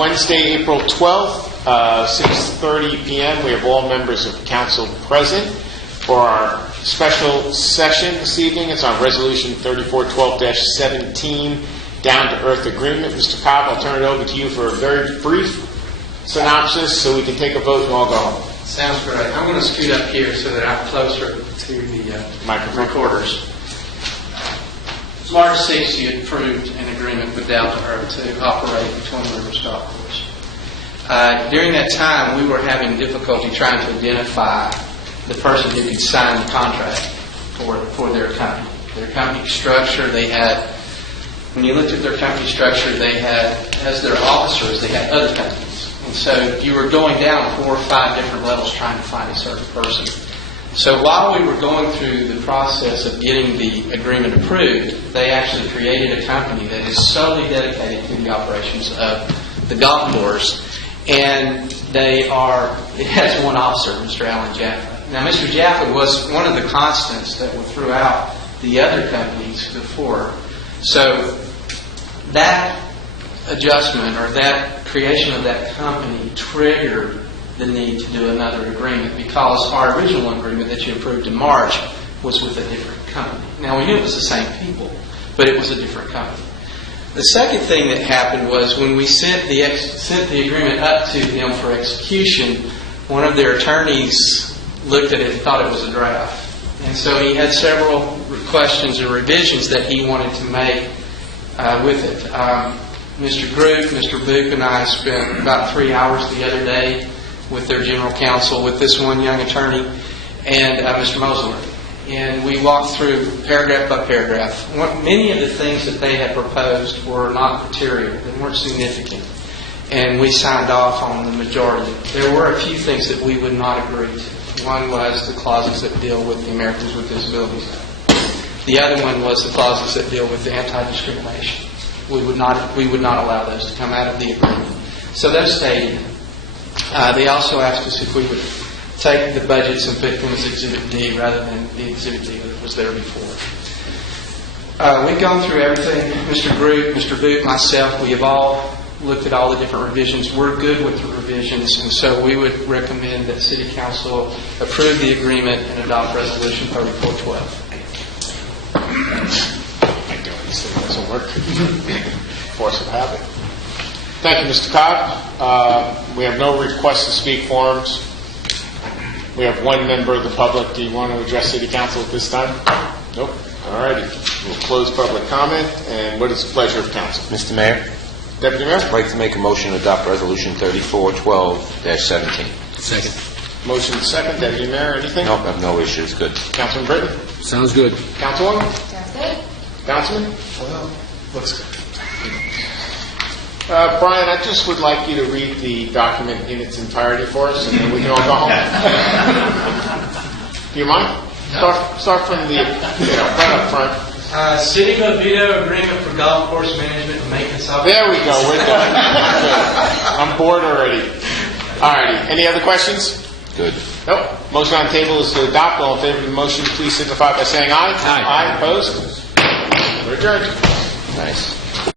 Wednesday, April 12th, 6:30 p.m. We have all members of council present for our special session this evening. It's on Resolution 3412-17, Down-to-Earth Agreement. Mr. Cobb, I'll turn it over to you for a very brief synopsis so we can take a vote and all go home. Sounds great. I'm going to scoot up here so that I'm closer to the Microphone. recorders. March 6th, you approved an agreement with Down-to-Earth to operate the Twin Rivers Golf Course. During that time, we were having difficulty trying to identify the person who could sign the contract for their company. Their company structure, when you looked at their company structure, they had, as their officers, they had other companies. And so you were going down 4 or 5 different levels trying to find a certain person. So while we were going through the process of getting the agreement approved, they actually created a company that is solely dedicated to the operations of the golf course. And it has one officer, Mr. Alan Jaffa. Now, Mr. Jaffa was one of the constants that were throughout the other companies before. So that adjustment or that creation of that company triggered the need to do another agreement, because our original agreement that you approved in March was with a different company. Now, we knew it was the same people, but it was a different company. The second thing that happened was when we sent the agreement up to them for execution, one of their attorneys looked at it and thought it was a draft. And so he had several questions or revisions that he wanted to make with it. Mr. Groot, Mr. Book, and I spent about 3 hours the other day with their general counsel, with this one young attorney, and Mr. Mosler. And we walked through paragraph by paragraph. Many of the things that they had proposed were not material. They weren't significant. And we signed off on the majority. There were a few things that we would not agree to. One was the clauses that deal with the Americans with Disabilities. The other one was the clauses that deal with the anti-discrimination. We would not allow those to come out of the agreement. So those stayed. They also asked us if we would take the budgets and put them as Exhibit D rather than the Exhibit D that was there before. We've gone through everything. Mr. Groot, Mr. Boot, myself, we have all looked at all the different revisions. We're good with the revisions, and so we would recommend that City Council approve the agreement and adopt Resolution 3412. This thing doesn't work. Force of habit. Thank you, Mr. Cobb. We have no requests to speak forums. We have one member of the public. Do you want to address City Council at this time? Nope. All righty. We'll close public comment. And what is the pleasure of council? Mr. Mayor? Deputy Mayor? I'd like to make a motion to adopt Resolution 3412-17. Second. Motion second. Deputy Mayor, anything? Nope, I have no issues. Good. Councilman Britton? Sounds good. Councilwoman? Sounds good. Councilman? Well, looks good. Brian, I just would like you to read the document in its entirety for us, and then we can all go home. Do you mind? No. Start from the right up front. City of Oviedo agreement for golf course management and maintenance. There we go. We're done. I'm bored already. All righty. Any other questions? Good. Nope. Motion on the table is to adopt. All in favor of the motion, please signify by saying aye. Aye. Opposed? We're adjourned. Nice.